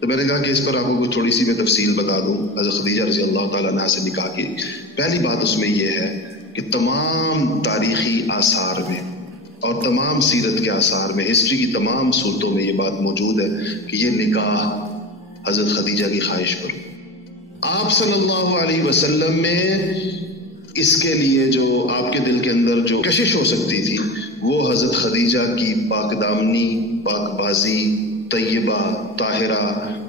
تو میں نے کہا کہ اس پر آپ کو تھوڑی سی میں تفصیل بتا دوں حضرت خدیجہ رضی اللہ تعالیٰ عنہا سے نکاح کی. پہلی بات اس میں یہ ہے کہ تمام تاریخی آثار میں اور تمام سیرت کے آثار میں، ہسٹری کی تمام صورتوں میں یہ بات موجود ہے کہ یہ نکاح حضرت خدیجہ کی خواہش پر. آپ صلی اللہ علیہ وسلم میں اس کے لیے جو آپ کے دل کے اندر جو کشش ہو سکتی تھی وہ حضرت خدیجہ کی پاک دامنی، پاک بازی، طیبہ، طاہرہ،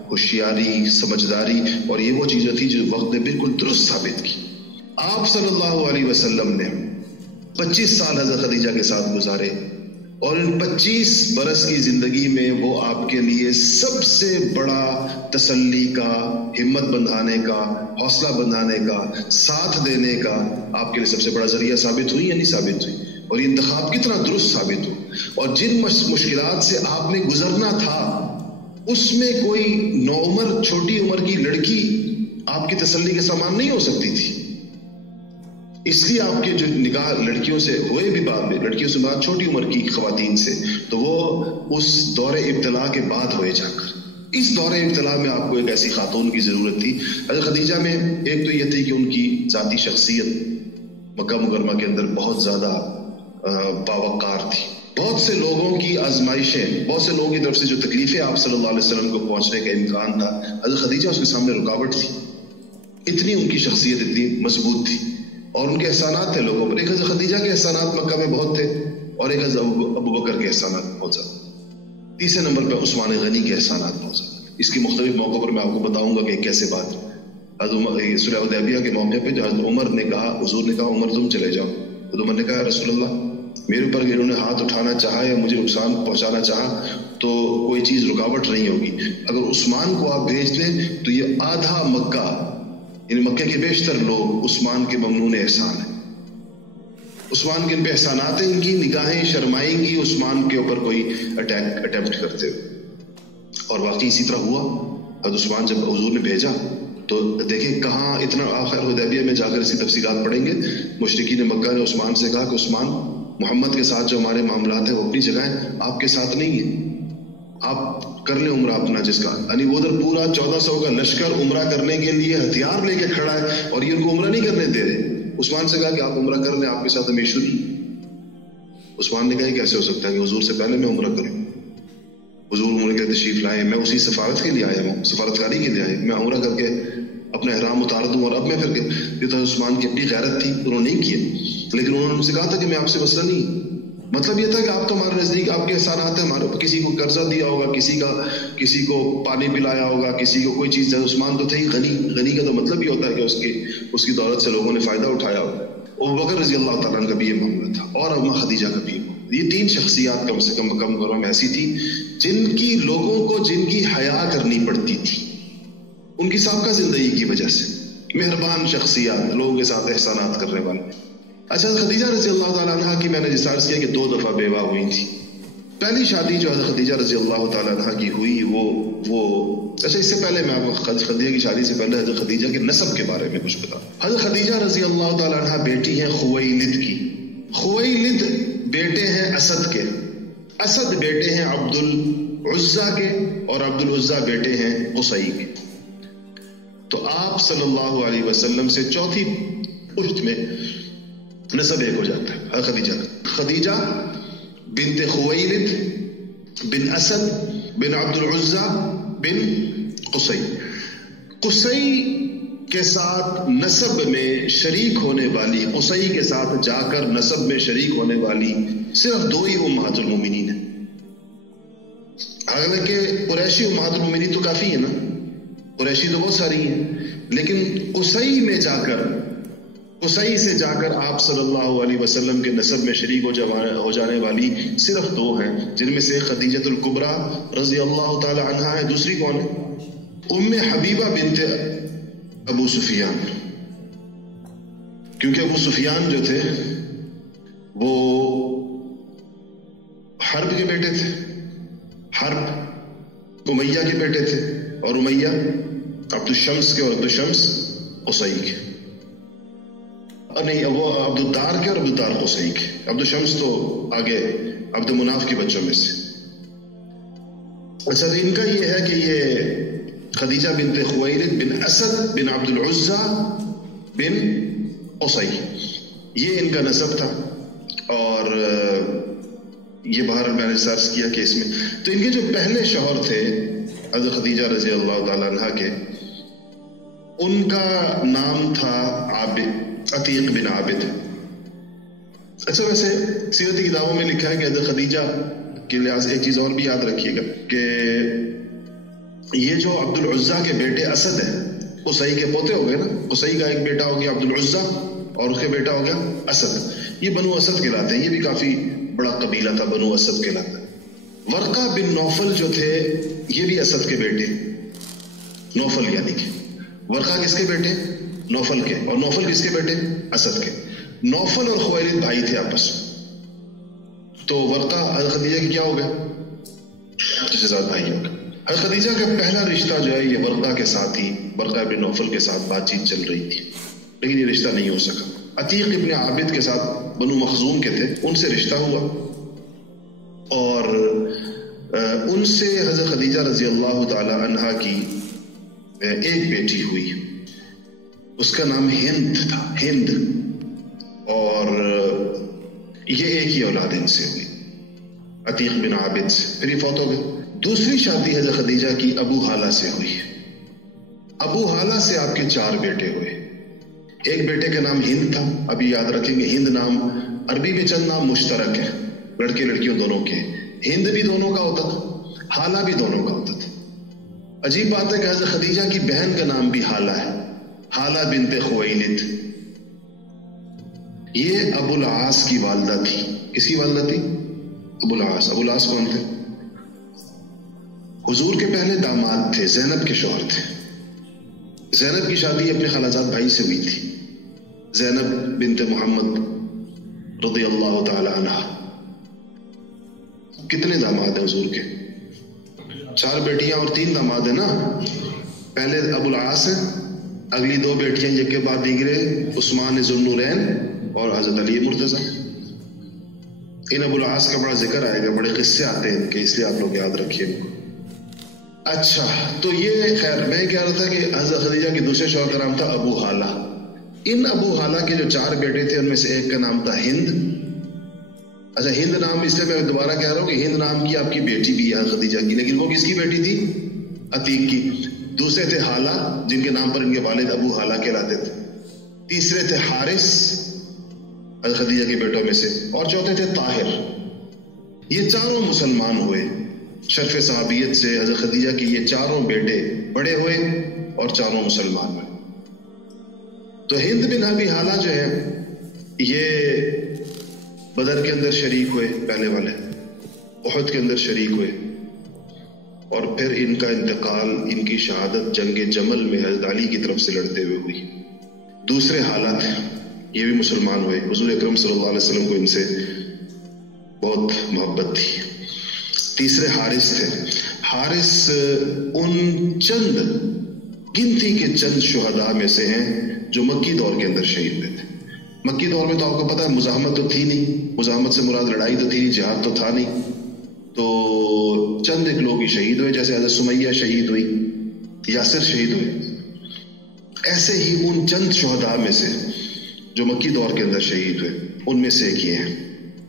ہوشیاری، سمجھداری، اور یہ وہ چیزیں تھی جو وقت نے بالکل درست ثابت کی. آپ صلی اللہ علیہ وسلم نے 25 سال حضرت خدیجہ کے ساتھ گزارے، اور ان 25 برس کی زندگی میں وہ آپ کے لیے سب سے بڑا تسلی کا، ہمت بندھانے کا، حوصلہ بندھانے کا، ساتھ دینے کا آپ کے لیے سب سے بڑا ذریعہ ثابت ہوئی یا نہیں ثابت ہوئی؟ اور یہ انتخاب کتنا درست ثابت ہو. اور جن مشکلات سے آپ نے گزرنا تھا اس میں کوئی نوعمر چھوٹی عمر کی لڑکی آپ کی تسلی کے سامان نہیں ہو سکتی تھی. اس لیے آپ کے جو نکاح لڑکیوں سے ہوئے بھی بعد میں، لڑکیوں سے بعد چھوٹی عمر کی خواتین سے، تو وہ اس دور ابتلا کے بعد ہوئے جا کر. اس دور ابتلا میں آپ کو ایک ایسی خاتون کی ضرورت تھی. حضرت خدیجہ میں ایک تو یہ تھی کہ ان کی ذاتی شخصیت مکہ مکرمہ کے اندر بہت زیادہ باوقار تھی. بہت سے لوگوں کی آزمائشیں، بہت سے لوگوں کی طرف سے جو تکلیفیں آپ صلی اللہ علیہ وسلم کو پہنچنے کا امکان تھا، حضرت خدیجہ اس کے سامنے رکاوٹ تھی. اتنی ان کی شخصیت اتنی مضبوط تھی، اور ان کے احسانات تھے لوگوں پر. ایک حضرت خدیجہ کے احسانات مکہ میں بہت تھے، اور ایک حضرت ابو بکر کے احسانات بہت زیادہ. تیسرے نمبر پہ عثمان غنی کے احسانات بہت زیادہ. اس کی مختلف موقعوں پر میں آپ کو بتاؤں گا کہ کیسے بات. حضرت صلح حدیبیہ کے موقع پہ حضرت عمر نے کہا، حضور نے کہا عمر تم چلے جاؤ. حضرت عمر نے کہا رسول اللہ میرے اوپر انہوں نے ہاتھ اٹھانا چاہا یا مجھے نقصان پہنچانا چاہا تو کوئی چیز رکاوٹ نہیں ہوگی. اگر عثمان کو آپ بھیج دیں تو یہ آدھا مکہ، یعنی مکہ کے بیشتر لوگ عثمان کے ممنون احسان ہیں. عثمان کے ان پہ احسانات ہیں، ان کی نگاہیں شرمائیں گی عثمان کے اوپر کوئی اٹیمپٹ کرتے ہوئے. اور واقعی اسی طرح ہوا. حضرت عثمان جب حضور نے بھیجا تو دیکھیں کہاں اتنا. آخر حدیبیہ میں جا کر اس کی تفصیلات پڑھیں گے. مشرکین مکہ نے عثمان سے کہا کہ عثمان محمد کے ساتھ جو ہمارے معاملات ہیں وہ اپنی جگہ ہیں، آپ کے ساتھ نہیں ہیں. آپ کر لیں عمرہ اپنا جس کا، یعنی وہ ادھر پورا 1400 کا لشکر عمرہ کرنے کے لیے ہتھیار لے کے کھڑا ہے اور یہ ان کو عمرہ نہیں کرنے دے رہے. عثمان سے کہا کہ آپ عمرہ کر لیں، آپ کے ساتھ ہم ایشو نہیں. عثمان نے کہا کیسے ہو سکتا ہے کہ حضور سے پہلے میں عمرہ کروں؟ حضور عمرہ کے تشریف لائے، میں اسی سفارت کے لیے آیا ہوں، سفارتکاری کے لیے آیا، میں عمرہ کر کے اپنا احرام اتار دوں اور اب میں پھر. یہ تو عثمان کی اپنی غیرت تھی، انہوں نے نہیں کیے. لیکن انہوں نے ان سے کہا تھا کہ میں آپ سے مسئلہ نہیں. مطلب یہ تھا کہ آپ تو ہمارے نزدیک آپ کے احسانات ہیں، ہمارے اوپر کسی کو قرضہ دیا ہوگا، کسی کو پانی پلایا ہوگا، کسی کو کوئی چیز. عثمان تو تھے ہی غنی. غنی کا تو مطلب یہ ہوتا ہے کہ اس کی دولت سے لوگوں نے فائدہ اٹھایا ہوگا. ابو بکر رضی اللہ تعالیٰ عنہ کا بھی یہ معاملہ تھا، اور اما خدیجہ کا بھی. یہ تین شخصیات کم سے کم ایسی تھی جن کی لوگوں کو جن کی حیا کرنی پڑتی تھی ان کی سابقہ زندگی کی وجہ سے. مہربان شخصیات، لوگوں کے ساتھ احسانات کرنے والے. اچھا خدیجہ رضی اللہ تعالیٰ عنہ کی میں نے جس عرض کیا کہ 2 دفعہ بیوہ ہوئی تھی. پہلی شادی جو حضرت خدیجہ رضی اللہ تعالیٰ عنہ کی ہوئی وہ اچھا اس سے پہلے میں آپ کو خدیجہ کی شادی سے پہلے حضرت خدیجہ کے نسب کے بارے میں کچھ بتا. حضرت خدیجہ رضی اللہ تعالیٰ عنہ بیٹی ہیں خویلد کی. خویلد بیٹے ہیں اسد کے، اسد بیٹے ہیں عبد العزیٰ کے، اور عبد العزیٰ بیٹے ہیں قصی کے. تو آپ صلی اللہ علیہ وسلم سے چوتھی پشت میں نسب ایک ہو جاتا ہے خدیجہ کا. خدیجہ بنت خویلد بن اسد بن عبد العزیٰ بن قصی. قصی کے ساتھ نسب میں شریک ہونے والی، قصی کے ساتھ جا کر نسب میں شریک ہونے والی صرف 2 ہی امہات المومنین ہیں. حالانکہ قریشی امہات المومنین تو کافی ہیں نا، قریشی تو بہت ساری ہیں، لیکن قصی میں جا کر، قصی سے جا کر آپ صلی اللہ علیہ وسلم کے نسب میں شریک ہو جانے والی صرف 2 ہیں، جن میں سے خدیجۃ الکبریٰ رضی اللہ تعالی عنہا ہے. دوسری کون ہے؟ ام حبیبہ بنت ابو سفیان. کیونکہ ابو سفیان جو تھے وہ حرب کے بیٹے تھے، حرب امیہ کے بیٹے تھے، اور امیہ عبد الشمس کے، اور عبد الشمس قصی کے. نہیں، وہ عبد الدار کے اور عبد الدار قصی کے. عبد الشمس تو آگے عبد مناف کے بچوں میں سے. اچھا، تو ان کا یہ ہے کہ یہ خدیجہ بنت خویلد بن اسد بن عبد العزا بن قصی، یہ ان کا نسب تھا. اور یہ باہر میں نے سرچ کیا کہ اس میں تو ان کے جو پہلے شوہر تھے حضرت خدیجہ رضی اللہ تعالیٰ عنہ کے، ان کا نام تھا عابد، عتیق بن عابد. اچھا ویسے سیرت کی کتابوں میں لکھا ہے کہ حضرت خدیجہ کے لحاظ سے ایک چیز اور بھی یاد رکھیے گا کہ یہ جو عبد العزا کے بیٹے اسد ہیں، قصی کے پوتے ہو گئے نا، قصی کا ایک بیٹا ہو گیا عبد العزا اور اس کے بیٹا ہو گیا اسد. یہ بنو اسد کہلاتے ہیں، یہ بھی کافی بڑا قبیلہ تھا، بنو اسد کہلاتا ہے. ورقہ بن نوفل جو تھے یہ بھی اسد کے بیٹے، نوفل یعنی کہ ورقہ کس کے بیٹے؟ نوفل کے، اور نوفل کس کے بیٹے؟ اسد کے. نوفل اور خویلد بھائی تھے آپس میں، تو ورقہ حضرت خدیجہ کی کیا ہو گیا؟ جزاد بھائی ہو گیا. حضرت خدیجہ کا پہلا رشتہ جو ہے یہ ورقہ کے ساتھ ہی، ورقہ بن نوفل کے ساتھ بات چیت چل رہی تھی، لیکن یہ رشتہ نہیں ہو سکا. عتیق ابن عابد کے ساتھ بنو مخزوم کے تھے، ان سے رشتہ ہوا، اور ان سے حضرت خدیجہ رضی اللہ تعالی عنہا کی ایک بیٹی ہوئی، اس کا نام ہند تھا، ہند، اور یہ ایک ہی اولاد ان سے ہوئی عتیق بن عابد سے، پھر یہ فوت ہو گئے. دوسری شادی حضرت خدیجہ کی ابو حالہ سے ہوئی. ابو حالہ سے آپ کے 4 بیٹے ہوئے. ایک بیٹے کا نام ہند تھا، ابھی یاد رکھیں گے ہند نام عربی میں چند نام مشترک ہے لڑکے لڑکیوں دونوں کے، ہند بھی دونوں کا ہوتا تھا، حالہ بھی دونوں کا ہوتا تھا. عجیب بات ہے کہ حضرت خدیجہ کی بہن کا نام بھی حالہ ہے، حالہ بنت خویلد. یہ ابو العاص کی والدہ تھی. کس کی والدہ تھی؟ ابو العاص. ابو العاص کون تھے؟ حضور کے پہلے داماد تھے، زینب کے شوہر تھے. زینب کی شادی اپنے خالازاد بھائی سے ہوئی تھی، زینب بنت محمد رضی اللہ تعالی عنہ. کتنے داماد ہیں حضور کے؟ 4 بیٹیاں اور 3 داماد ہیں نا. پہلے ابو العاص ہیں، اگلی 2 بیٹیاں ایک کے بعد دیگرے، عثمان ذو النورین اور حضرت علی مرتضیٰ. ان ابو العاص کا بڑا ذکر آئے گا، بڑے قصے آتے ہیں ان کے، اس لیے آپ لوگ یاد رکھیے ان کو. اچھا تو یہ خیر میں کہہ رہا تھا کہ حضرت خدیجہ کے دوسرے شوہر کا نام تھا ابو حالہ. ان ابو حالہ کے جو 4 بیٹے تھے ان میں سے ایک کا نام تھا ہند. اچھا ہند نام اس لیے میں دوبارہ کہہ رہا ہوں کہ ہند نام کی آپ کی بیٹی بھی ہے خدیجہ کی، لیکن وہ کس کی بیٹی تھی؟ عتیق کی. دوسرے تھے حالہ جن کے نام پر ان کے والد ابو حالہ کہلاتے تھے. تیسرے تھے حارث حضرت خدیجہ کے بیٹوں میں سے، اور چوتھے تھے طاہر. یہ چاروں مسلمان ہوئے. شرف صحابیت سے حضرت خدیجہ کی یہ 4 بیٹے بڑے ہوئے اور 4 مسلمان ہوئے. تو ہند بن ابی حالہ جو ہے یہ بدر کے اندر شریک ہوئے، پہلے والے احد کے اندر شریک ہوئے، اور پھر ان کا انتقال، ان کی شہادت جنگ جمل میں حضرت علی کی طرف سے لڑتے ہوئے ہوئی. دوسرے حالات یہ بھی مسلمان ہوئے. حضور اکرم صلی اللہ علیہ وسلم کو ان سے بہت محبت تھی. تیسرے حارث تھے. حارث ان چند گنتی کے چند شہداء میں سے ہیں جو مکی دور کے اندر شہید ہوئے تھے. مکی دور میں تو آپ کو پتا ہے مزاحمت تو تھی نہیں، مزاحمت سے مراد لڑائی تو تھی نہیں، جہاد تو تھا نہیں، تو چند ایک لوگ ہی شہید ہوئے، جیسے حضرت سمیہ شہید ہوئی، یاسر شہید ہوئے. ایسے ہی ان چند شہداء میں سے جو مکی دور کے اندر شہید ہوئے ان میں سے ایک یہ ہیں.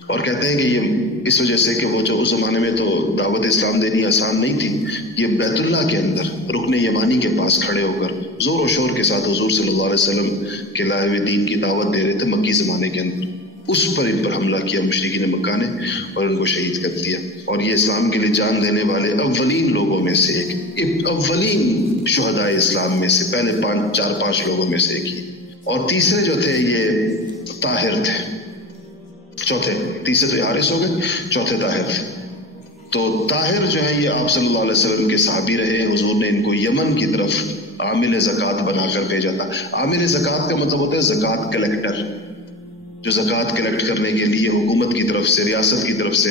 اور کہتے ہیں کہ یہ اس وجہ سے کہ وہ جو اس زمانے میں تو دعوت اسلام دینی آسان نہیں تھی، یہ بیت اللہ کے اندر رکن یمانی کے پاس کھڑے ہو کر زور و شور کے ساتھ حضور صلی اللہ علیہ وسلم کے لائے ہوئے دین کی دعوت دے رہے تھے مکی زمانے کے اندر. اس پر ان پر حملہ کیا مشرکین مکہ نے اور ان کو شہید کر دیا. اور یہ اسلام کے لیے جان دینے والے اولین لوگوں میں سے ایک، اولین شہداء اسلام میں سے پہلے 4-5 لوگوں میں سے ایک ہی. اور تیسرے جو تھے یہ طاہر تھے. چوتھے، تیسرے تو حارث ہو گئے، چوتھے طاہر تھے. تو طاہر جو ہے یہ آپ صلی اللہ علیہ وسلم کے صحابی رہے. حضور نے ان کو یمن کی طرف عامل زکوٰۃ بنا کر بھیجا تھا. عامل زکوٰۃ کا مطلب ہوتا ہے زکوٰۃ کلیکٹر، جو زکوٰۃ کلیکٹ کرنے کے لیے حکومت کی طرف سے، ریاست کی طرف سے،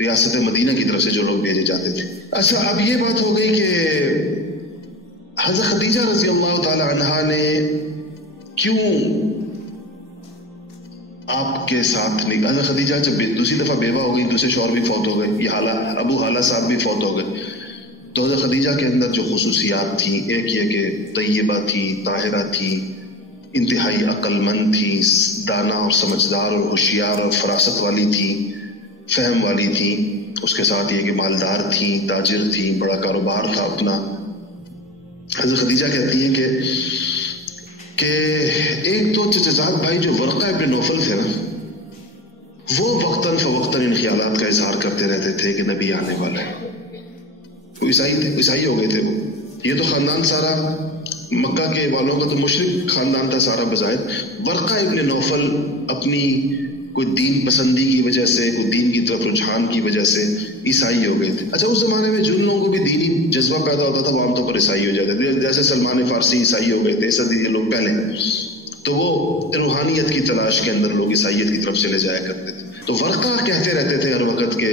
ریاست مدینہ کی طرف سے جو لوگ بھیجے جاتے تھے. اچھا اب یہ بات ہو گئی کہ حضرت خدیجہ رضی اللہ تعالی عنہا نے کیوں آپ کے ساتھ نہیں. حضرت خدیجہ جب دوسری دفعہ بیوہ ہو گئی، دوسرے شوہر بھی فوت ہو گئے، یہ حالہ ابو حالہ صاحب بھی فوت ہو گئے، تو حضرت خدیجہ کے اندر جو خصوصیات تھیں، ایک یہ کہ طیبہ تھی، طاہرہ تھی، انتہائی عقل مند تھی، دانا اور سمجھدار اور ہوشیار اور فراست والی تھی، فہم والی تھی. اس کے ساتھ یہ کہ مالدار تھی، تاجر تھی، بڑا کاروبار تھا اپنا. حضرت خدیجہ کہتی ہیں کہ ایک تو چچزاد بھائی جو ورقہ ابن نوفل تھے نا، وہ وقتاً فوقتاً ان خیالات کا اظہار کرتے رہتے تھے کہ نبی آنے والا ہے. وہ عیسائی ہو گئے تھے. وہ یہ تو خاندان سارا مکہ کے والوں کا تو مشرک خاندان تھا سارا بظاہر. ورقہ ابن نوفل اپنی کوئی دین پسندی کی وجہ سے، کوئی دین کی طرف رجحان کی وجہ سے عیسائی ہو گئے تھے. اچھا، اس زمانے میں جن لوگوں کو بھی دینی جذبہ پیدا ہوتا تھا وہ عام طور پر عیسائی ہو جاتے تھے. جیسے سلمان فارسی عیسائی ہو گئے تھے صدی کے لوگ پہلے، تو وہ روحانیت کی تلاش کے اندر لوگ عیسائیت کی طرف چلے جایا کرتے تھے. تو ورقہ کہتے رہتے تھے ہر وقت کہ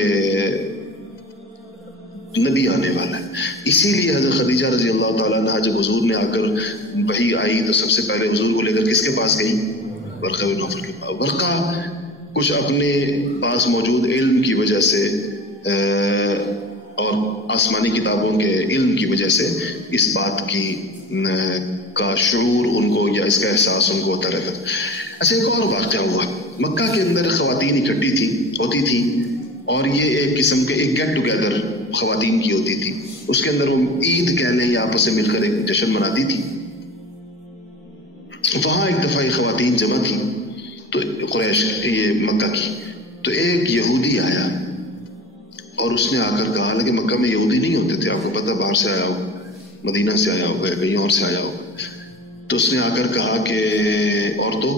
نبی آنے والا ہے. اسی لیے حضرت خدیجہ رضی اللہ تعالیٰ عنہ جب حضور نے آ کر وحی آئی تو سب سے پہلے حضور کو لے کر کس کے پاس گئی؟ ورقہ بن نوفل کے پاس. ورقہ کچھ اپنے پاس موجود علم کی وجہ سے اور آسمانی کتابوں کے علم کی وجہ سے اس بات کی کا شعور ان کو یا اس کا احساس ان کو ہوتا رہتا. اچھا، ایک اور واقعہ ہوا. مکہ کے اندر خواتین اکٹھی ہوتی تھیں اور یہ ایک قسم کے ایک گیٹ ٹوگیدر خواتین کی ہوتی تھی. اس کے اندر وہ عید کہہ لیں یا آپس سے مل کر ایک جشن مناتی تھی. وہاں ایک دفعہ یہ خواتین جمع تھی تو قریش یہ مکہ کی. تو ایک یہودی آیا اور اس نے آ کر کہا، حالانکہ مکہ میں یہودی نہیں ہوتے تھے، آپ کو پتہ، باہر سے آیا ہو، مدینہ سے آیا ہوگا، کہیں اور سے آیا ہوگا. تو اس نے آ کر کہا کہ عورتوں،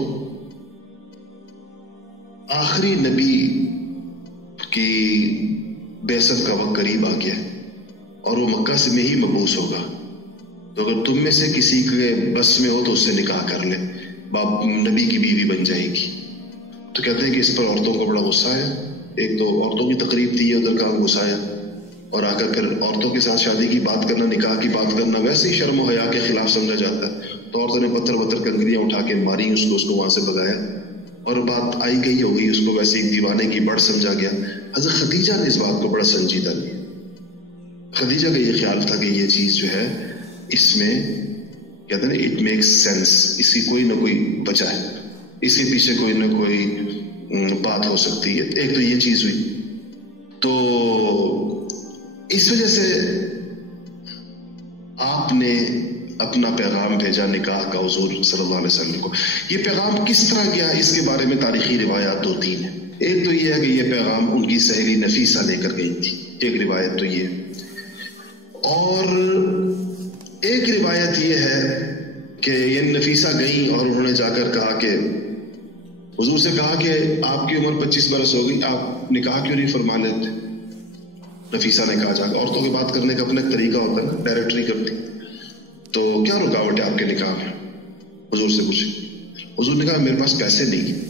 آخری نبی کی بعثت کا وقت قریب آ گیا اور وہ مکہ سے میں ہی مبعوث ہوگا. تو اگر تم میں سے کسی کے بس میں ہو تو اس سے نکاح کر لے، باپ نبی کی بیوی بن جائے گی. تو کہتے ہیں کہ اس پر عورتوں کو بڑا غصہ آیا. ایک تو عورتوں کی تقریب تھی، ادھر کام غصہ آیا، اور آ کر پھر عورتوں کے ساتھ شادی کی بات کرنا، نکاح کی بات کرنا ویسے ہی شرم و حیا کے خلاف سمجھا جاتا ہے. تو عورتوں نے پتھر وتر کنکریاں اٹھا کے ماری اس کو وہاں سے بھگایا، اور بات آئی گئی ہو گئی. اس کو ویسے ایک دیوانے کی بڑھ سمجھا گیا. حضرت خدیجہ نے اس بات کو بڑا سنجیدہ لیا. خدیجہ کا یہ خیال تھا کہ یہ چیز جو ہے اس میں کہتے ہیں نا اٹ میکس سینس، اس کی کوئی نہ کوئی وجہ ہے، اس کے پیچھے کوئی نہ کوئی بات ہو سکتی ہے. ایک تو یہ چیز ہوئی. تو اس وجہ سے آپ نے اپنا پیغام بھیجا نکاح کا حضور صلی اللہ علیہ وسلم کو. یہ پیغام کس طرح گیا اس کے بارے میں تاریخی روایات دو تین ہیں. ایک تو یہ ہے کہ یہ پیغام ان کی سہیلی نفیسہ لے کر گئی تھی، ایک روایت تو یہ. اور ایک روایت یہ ہے کہ یہ نفیسہ گئیں اور انہوں نے جا کر کہا کہ حضور سے کہا کہ آپ کی عمر 25 برس ہو گئی، آپ نکاح کیوں نہیں فرما لیتے؟ نفیسہ نے کہا، جا کر عورتوں کی بات کرنے کا اپنا ایک طریقہ ہوتا ہے نا، ڈائریکٹری کرتی. تو کیا رکاوٹ ہے آپ کے نکاح میں؟ حضور سے پوچھے. حضور نے کہا میرے پاس پیسے نہیں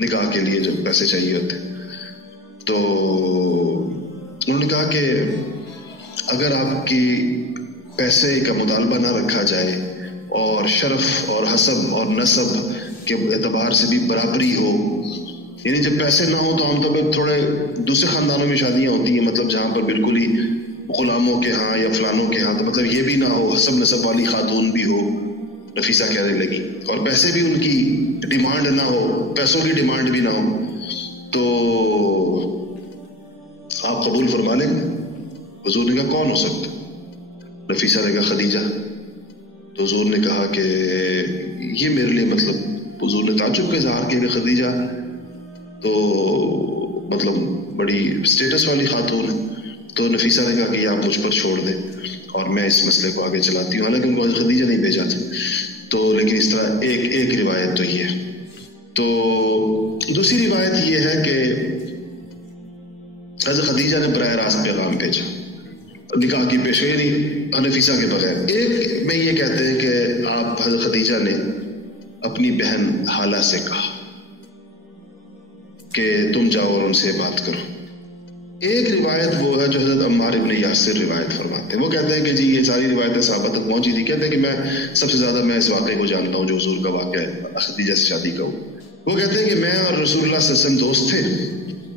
نکاح کے لیے، جب پیسے چاہیے ہوتے. تو انہوں نے کہا کہ اگر آپ کی پیسے کا مطالبہ نہ رکھا جائے اور شرف اور حسب اور نسب کے اعتبار سے بھی برابری ہو، یعنی جب پیسے نہ ہو تو عام طور پہ تھوڑے دوسرے خاندانوں میں شادیاں ہوتی ہیں، مطلب جہاں پر بالکل ہی غلاموں کے ہاں یا فلانوں کے ہاں، تو مطلب یہ بھی نہ ہو، حسب نسب والی خاتون بھی ہو. نفیسہ کہنے لگی، اور پیسے بھی ان کی ڈیمانڈ نہ ہو، پیسوں کی ڈیمانڈ بھی نہ ہو. تو آپ قبول فرما لیں گے؟ حضور نے کہا کون ہو سکتا؟ نفیسہ نے کہا خدیجہ. تو حضور نے کہا کہ یہ میرے لیے، مطلب حضور نے تعجب کا اظہار کیا کہ خدیجہ تو مطلب بڑی سٹیٹس والی خاتون ہے. تو نفیسہ نے کہا کہ یہ آپ مجھ پر چھوڑ دیں اور میں اس مسئلے کو آگے چلاتی ہوں. حالانکہ ان کو خدیجہ نہیں بھیجا تھا. تو لیکن اس طرح ایک روایت تو یہ ہے. تو دوسری روایت یہ ہے کہ حضرت خدیجہ نے براہ راست پیغام بھیجا نکاح کی پیشگوئی نفیسہ کے بغیر. ایک میں یہ کہتے ہیں کہ آپ حضرت خدیجہ نے اپنی بہن حالہ سے کہا کہ تم جاؤ اور ان سے بات کرو. ایک روایت وہ ہے جو حضرت عمار ابن یاسر روایت فرماتے ہیں. وہ کہتے ہیں کہ جی یہ ساری روایتیں صحابہ تک پہنچی تھی. کہتے ہیں کہ میں سب سے زیادہ میں اس واقعے کو جانتا ہوں جو حضور کا واقعہ ہے خدیجہ سے شادی کا ہوا. وہ کہتے ہیں کہ میں اور رسول اللہ صلی اللہ علیہ وسلم دوست تھے.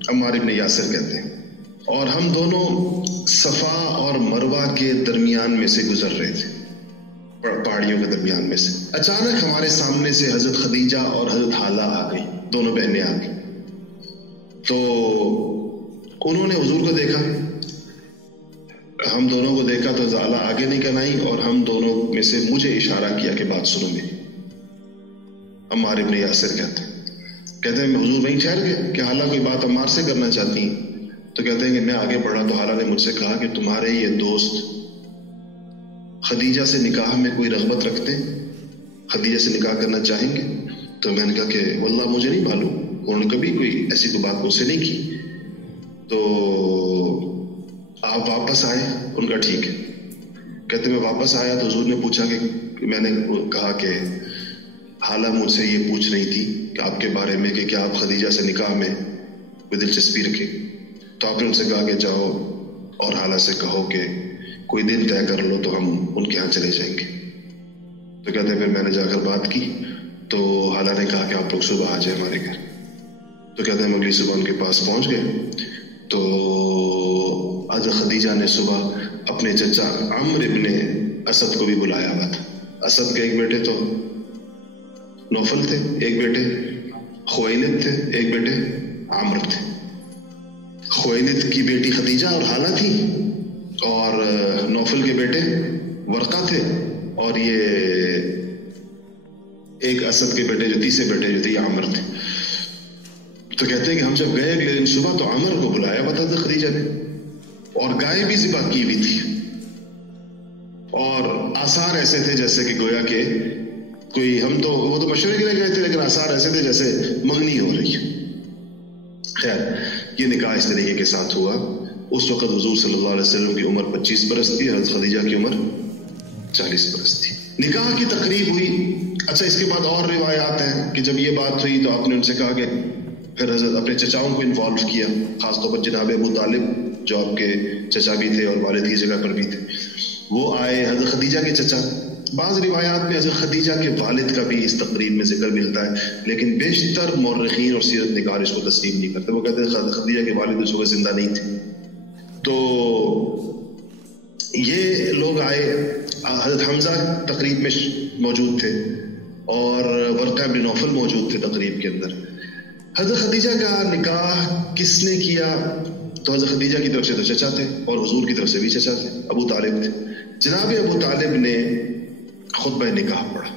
عمار ابن یاسر کہتے ہیں اور ہم دونوں صفا اور مروہ کے درمیان میں سے گزر رہے تھے، پہاڑیوں کے درمیان میں سے۔ اچانک ہمارے سامنے سے حضرت خدیجہ اور حضرت حالہ آ گئی، دونوں بہنیں آ گئی۔ تو انہوں نے حضور کو دیکھا، ہم دونوں کو دیکھا تو حضرت حالہ آگے نکل آئی اور ہم دونوں میں سے مجھے اشارہ کیا کہ بات سنو میری۔ عمار ابن یاسر کہتے ہیں حضور وہیں ٹھہر گئے کہ حالہ کوئی بات عمار سے کرنا چاہتی ہیں؟ تو کہتے ہیں کہ میں آگے بڑھا تو حالہ نے مجھ سے کہا کہ تمہارے یہ دوست خدیجہ سے نکاح میں کوئی رغبت رکھتے ہیں، خدیجہ سے نکاح کرنا چاہیں گے؟ تو میں نے کہا کہ واللہ مجھے نہیں معلوم، انہوں نے کبھی کوئی ایسی کوئی بات مجھ سے نہیں کی۔ تو آپ واپس آئے؟ ان کا ٹھیک ہے۔ کہتے میں واپس آیا تو حضور نے پوچھا کہ میں نے کہا کہ حالہ مجھ سے یہ پوچھ رہی تھی کہ آپ کے بارے میں کہ کیا آپ خدیجہ سے نکاح میں کوئی دلچسپی رکھیں؟ تو آپ نے ان سے کہا کہ جاؤ اور حالہ سے کہو کہ کوئی دن طے کر لو تو ہم ان کے ہاں چلے جائیں گے۔ تو کہتے ہیں پھر میں نے جا کر بات کی تو حالہ نے کہا کہ آپ لوگ صبح آ جائیں ہمارے گھر۔ تو کہتے ہیں اگلی صبح ان کے پاس پہنچ گئے تو حضرت خدیجہ نے صبح اپنے چچا عمرو ابن اسد کو بھی بلایا ہوا تھا۔ اسد کے ایک بیٹے تو نوفل تھے، ایک بیٹے خویلد تھے، ایک بیٹے عمرو تھے۔ خویلد کی بیٹی خدیجہ اور حالہ تھی، اور نوفل کے بیٹے ورقہ تھے، اور یہ ایک اسد کے بیٹے جو تیسرے بیٹے جو تھے یہ عمر تھے۔ تو کہتے ہیں کہ ہم جب گئے اگلے دن صبح تو عمر کو بلایا ہوا تھا خدیجہ نے، اور گائے بھی ذبح کی ہوئی تھی، اور آثار ایسے تھے جیسے کہ گویا کہ کوئی وہ تو مشورے کے لیے گئے تھے، لیکن آثار ایسے تھے جیسے منگنی ہو رہی ہے۔ خیر یہ نکاح اس طریقے کے ساتھ ہوا۔ اس وقت حضور صلی اللہ علیہ وسلم کی عمر 25 برس تھی، حضرت خدیجہ کی عمر 40 برس تھی۔ نکاح کی تقریب ہوئی۔ اچھا اس کے بعد اور روایات ہیں کہ جب یہ بات ہوئی تو آپ نے ان سے کہا کہ پھر حضرت اپنے چچاؤں کو انوالو کیا، خاص طور پر جناب ابو طالب جو آپ کے چچا بھی تھے اور والد کی جگہ پر بھی تھے، وہ آئے۔ حضرت خدیجہ کے چچا، بعض روایات میں حضرت خدیجہ کے والد کا بھی اس تقریب میں ذکر ملتا ہے، لیکن بیشتر مورخین اور سیرت نگار اس کو تسلیم نہیں کرتے۔ وہ کہتے ہیں خدیجہ کے والد اس وقت زندہ نہیں تھے۔ تو یہ لوگ آئے، حضرت حمزہ تقریب میں موجود تھے اور ورقہ بن نوفل موجود تھے تقریب کے اندر۔ حضرت خدیجہ کا نکاح کس نے کیا؟ تو حضرت خدیجہ کی طرف سے تو چچا تھے اور حضور کی طرف سے بھی چچا تھے، ابو طالب تھے۔ جناب ابو طالب نے خطبہ نکاح پڑھا۔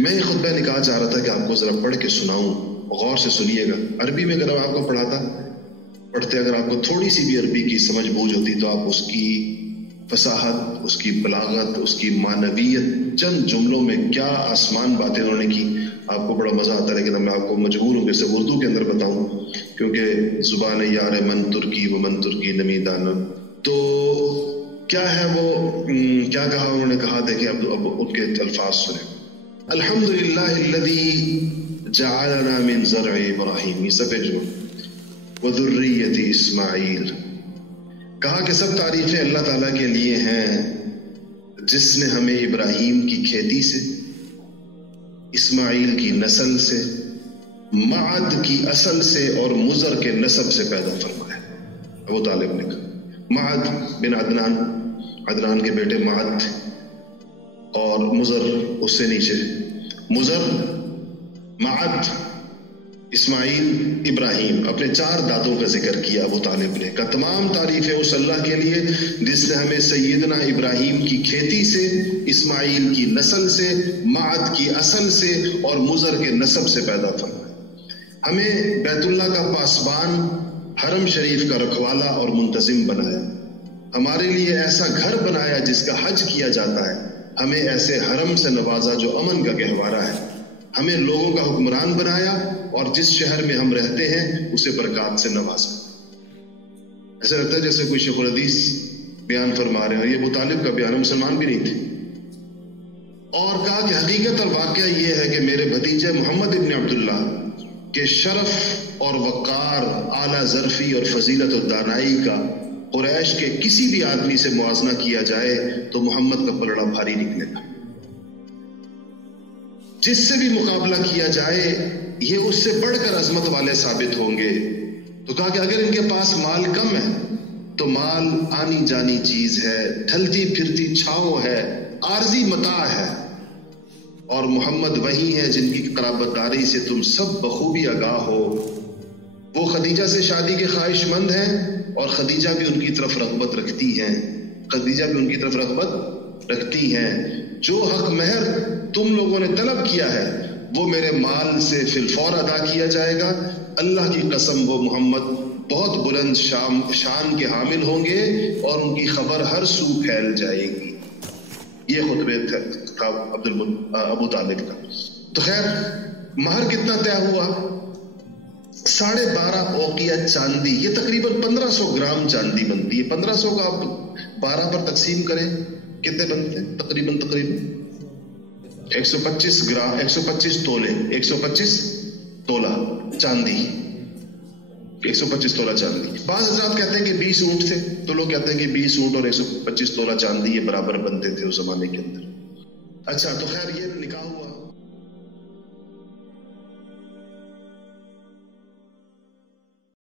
میں یہ خطبہ نکاح چاہ رہا تھا کہ آپ کو ذرا پڑھ کے سناؤں، غور سے سنیے گا۔ عربی میں اگر آپ کو پڑھتے اگر آپ کو تھوڑی سی بھی عربی کی سمجھ بوجھ ہوتی تو آپ اس کی فصاحت، اس کی بلاغت، اس کی معنویت، چند جملوں میں کیا آسمان باتیں انہوں نے کی، آپ کو بڑا مزہ آتا ہے۔ لیکن میں آپ کو مجبور ہوں کہ اسے اردو کے اندر بتاؤں، کیونکہ زبان یار من ترکی و من ترکی نمی دانم۔ تو کیا ہے وہ کیا کہا انہوں نے؟ کہا دیکھیں اب ان کے الفاظ سنیں۔ الحمدللہ الذی جعلنا من زرع ابراہیم، یہ سب وذریت اسماعیل۔ کہا کہ سب تعریفیں اللہ تعالیٰ کے لیے ہیں جس نے ہمیں ابراہیم کی کھیتی سے، اسماعیل کی نسل سے، معد کی اصل سے اور مضر کے نسب سے پیدا فرمایا۔ ابو طالب نے کہا معد بن عدنان، عدنان کے بیٹے معد تھے، اور مضر اس سے نیچے، مضر، معد، اسماعیل، ابراہیم، اپنے 4 دادوں کا ذکر کیا ابو طالب نے۔ کہ تمام تعریفیں اس اللہ کے لیے جس نے ہمیں سیدنا ابراہیم کی کھیتی سے، اسماعیل کی نسل سے، معد کی اصل سے اور مضر کے نسب سے پیدا فرمایا۔ ہمیں بیت اللہ کا پاسبان، حرم شریف کا رکھوالا اور منتظم بنایا۔ ہمارے لیے ایسا گھر بنایا جس کا حج کیا جاتا ہے۔ ہمیں ایسے حرم سے نوازا جو امن کا گہوارہ ہے۔ ہمیں لوگوں کا حکمران بنایا اور جس شہر میں ہم رہتے ہیں اسے برکات سے نوازا۔ ایسا لگتا ہے جیسے کوئی شیخ الحدیث بیان فرما رہے ہیں، یہ ابو طالب کا بیان، مسلمان بھی نہیں تھے۔ اور کہا کہ حقیقت اور واقعہ یہ ہے کہ میرے بھتیجے محمد ابن عبداللہ کے شرف اور وقار، اعلیٰ ظرفی اور فضیلت و دانائی کا قریش کے کسی بھی آدمی سے موازنہ کیا جائے تو محمد کا پلڑا بھاری نکلے گا۔ جس سے بھی مقابلہ کیا جائے یہ اس سے بڑھ کر عظمت والے ثابت ہوں گے۔ تو کہا کہ اگر ان کے پاس مال کم ہے تو مال آنی جانی چیز ہے، ڈھلتی پھرتی چھاؤں ہے، عارضی متاع ہے، اور محمد وہی ہیں جن کی قرابت داری سے تم سب بخوبی آگاہ ہو۔ وہ خدیجہ سے شادی کے خواہش مند ہیں اور خدیجہ بھی ان کی طرف رغبت رکھتی ہیں، خدیجہ بھی ان کی طرف رغبت رکھتی ہیں۔ جو حق مہر تم لوگوں نے طلب کیا ہے وہ میرے مال سے فی الفور ادا کیا جائے گا۔ اللہ کی قسم وہ محمد بہت بلند شان کے حامل ہوں گے اور ان کی خبر ہر سو پھیل جائے گی۔ یہ خطبے تھا ابو طالب کا۔ تو خیر مہر کتنا طے ہوا؟ 12.5 اوقیہ چاندی، یہ تقریباً 1500 گرام چاندی بنتی ہے۔ 1500 کا آپ 12 پر تقسیم کریں کتنے بنتے ہیں؟ تقریباً 125 گرام، 125 تولے، 125 تولہ چاندی، 125 تولہ چاندی۔ بعض حضرات کہتے ہیں کہ 20 اونٹ تھے، تو لوگ کہتے ہیں کہ 20 اونٹ اور 125 تولہ چاندی یہ برابر بنتے تھے اس زمانے کے اندر۔ اچھا تو خیر یہ نکاح ہوا۔